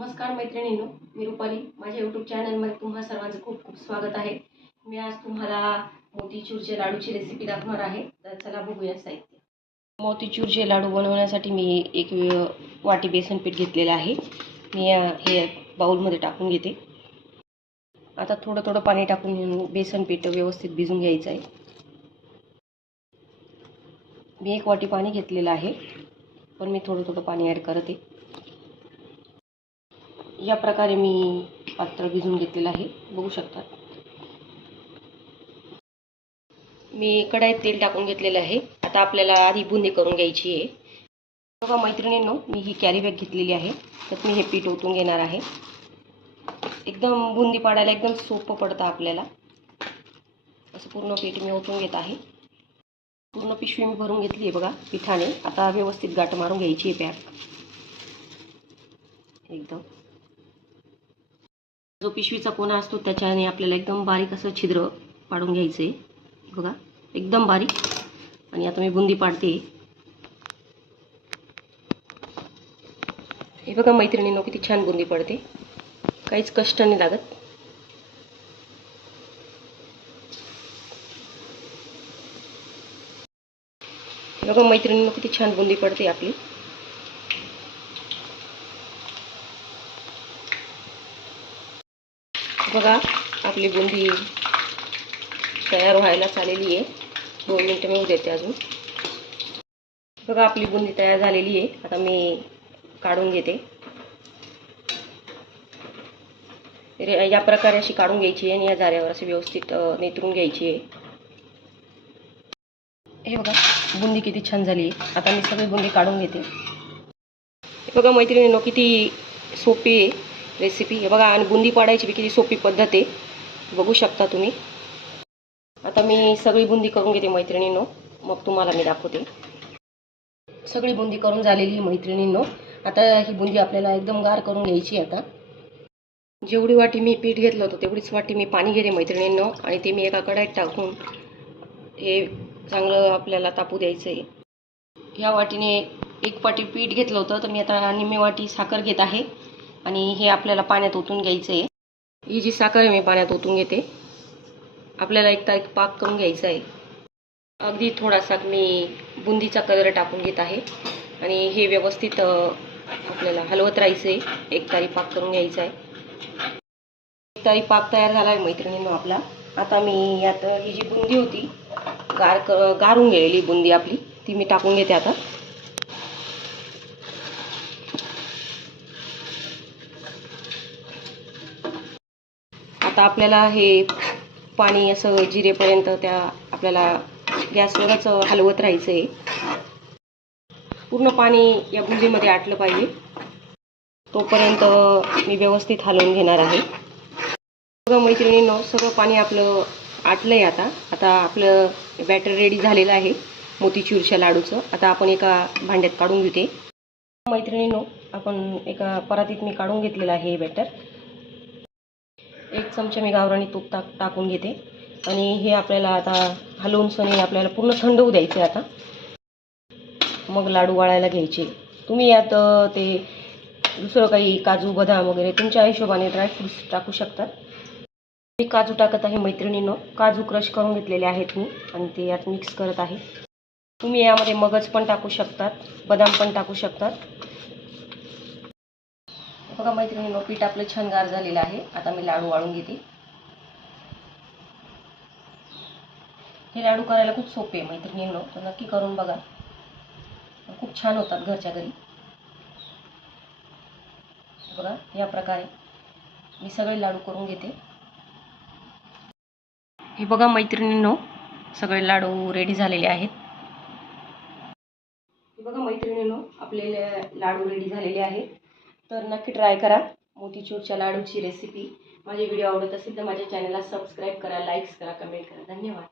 नमस्कार मैत्रिणीनो मी रुपाली. माझ्या यूट्यूब चॅनलमध्ये तुम्हा सर्वांचं खूप खूप स्वागत आहे. मी आज तुम्हाला मोतीचूरचे लाडूची रेसिपी दाखवणार आहे. तर चला बघूया साहित्य. मोतीचूरचे लाडू बनवण्यासाठी मी एक वाटी बेसन पीठ घेतलेलं आहे. मी हे बाऊलमध्ये टाकून घेते. आता थोडं थोडं पाणी टाकून बेसन पीठ व्यवस्थित भिजून घ्यायचं आहे. मी एक वाटी पाणी घेतलेलं आहे. पण मी थोडं थोडं पाणी ॲड करते. या प्रकारे मी पात्र भिजून घेतलेलं आहे. बघू शकता. मी कढाईत तेल टाकून घेतलेलं आहे. आता आपल्याला आधी बुंदी करून घ्यायची आहे. बघा मैत्रिणींनो मी ही कॅरी बॅग घेतलेली आहे. त्यात मी हे पीठ ओतून घेणार आहे. एकदम बुंदी पाडायला एकदम सोपं पडतं आपल्याला. असं पूर्ण पीठ मी ओतून घेत आहे. पूर्ण पिशवी मी भरून घेतली आहे बघा पिठाने. आता व्यवस्थित गाठ मारून घ्यायची आहे पॅक एकदम. जो पिशवीचा कोणा असतो त्याच्याने आपल्याला एकदम बारीक असं छिद्र पाडून घ्यायचं. आहे बघा एकदम बारीक. आणि आता मी बुंदी पाडते. हे बघा मैत्रिणींनो किती छान बुंदी पडते. काहीच कष्ट नाही लागत. हे बघा मैत्रिणींनो किती छान बुंदी पडते आपली. बघा आपली बुंदी तयार व्हायला चाललेली आहे. दोन मिनटं मी देते अजून. बघा आपली बुंदी तयार झालेली आहे. आता मी काढून घेते. रे- या प्रकारे अशी काढून घ्यायची आहे आणि या झाऱ्यावर अशी व्यवस्थित नेतरून घ्यायची आहे. हे बघा बुंदी किती छान झाली आहे. आता मी सगळी बुंदी काढून घेते. हे बघा मैत्रिणींनो किती सोपी आहे. रेसिपी हे बघा आणि बुंदी पाडायची बी किती सोपी पद्धत आहे. बघू शकता तुम्ही. आता मी सगळी बुंदी करून घेते मैत्रिणींनो. मग तुम्हाला मी दाखवते. सगळी बुंदी करून झालेली आहे मैत्रिणींनो. आता ही बुंदी आपल्याला एकदम गार करून घ्यायची आहे आता. जेवढी वाटी मी पीठ घेतलं होतं तेवढीच वाटी मी पाणी घेते मैत्रिणींनो. आणि ते मी एका कढाईत टाकून हे चांगलं आपल्याला तापू द्यायचं आहे ह्या वाटीने एक वाटी पीठ घेतलं होतं तर मी आता निम्मी वाटी साखर घेत आहे. आणि हे आपल्याला पाण्यात ओतून घ्यायचं आहे ही जी साखर आहे मी पाण्यात ओतून घेते. आपल्याला एक तारीख पाक करून घ्यायचा आहे. अगदी थोडासा मी बुंदीचा कलर टाकून घेत आहे. आणि हे व्यवस्थित आपल्याला हलवत राहायचं आहे एक तारी पाक करून घ्यायचा आहे. एक तारी पाक तयार झाला आहे मैत्रिणींनो आपला. आता मी यात ही जी बुंदी होती गार क गारून गेलेली बुंदी आपली ती मी टाकून घेते आता. आता आपल्याला हे पाणी असं जिरेपर्यंत त्या आपल्याला गॅसवरच हलवत राहायचं आहे पूर्ण पाणी या बुंदीमध्ये आटलं पाहिजे. तोपर्यंत मी व्यवस्थित हलवून घेणार आहे. सगळं मैत्रिणींनो सगळं पाणी आपलं आटलं आहे आता. आता आपलं बॅटर रेडी झालेलं आहे मोतीचूरच्या लाडूचं. आता आपण एका भांड्यात काढून घेते. मैत्रिणींनो आपण एका परातीत मी काढून घेतलेलं आहे हे बॅटर. एक चमचा मी गावरानी तूप टाक टाकून घेते. आणि हे आपल्याला आता हलवून सनी आपल्याला पूर्ण थंड होऊ द्यायचे आता. मग लाडू वाळायला घ्यायचे. तुम्ही यात ते दुसरं काही काजू बदाम वगैरे तुमच्या हिशोबाने ड्रायफ्रुट्स टाकू शकतात मी काजू टाकत आहे मैत्रिणीनं. काजू क्रश करून घेतलेले आहेत मी आणि ते यात मिक्स करत आहे. तुम्ही यामध्ये मगज पण टाकू शकतात बदाम पण टाकू शकतात. बघा मैत्रिणीनं पीठ आपलं छान गार झालेलं आहे. आता मी लाडू वाळून घेते. हे लाडू करायला खूप सोपे आहे मैत्रिणींनो. तर नक्की करून बघा. खूप छान होतात घरच्या घरी. बघा या प्रकारे मी सगळे लाडू करून घेते. हे बघा मैत्रिणींनो सगळे लाडू रेडी झालेले आहेत. हे बघा मैत्रिणींनो आपले लाडू रेडी झालेले आहेत. तर नक्की ट्राय करा. मोतीचूरच्या लाडूची रेसिपी माझे व्हिडिओ आवडत असेल तर माझ्या चॅनलला सबस्क्राईब करा लाईक्स करा कमेंट करा. धन्यवाद.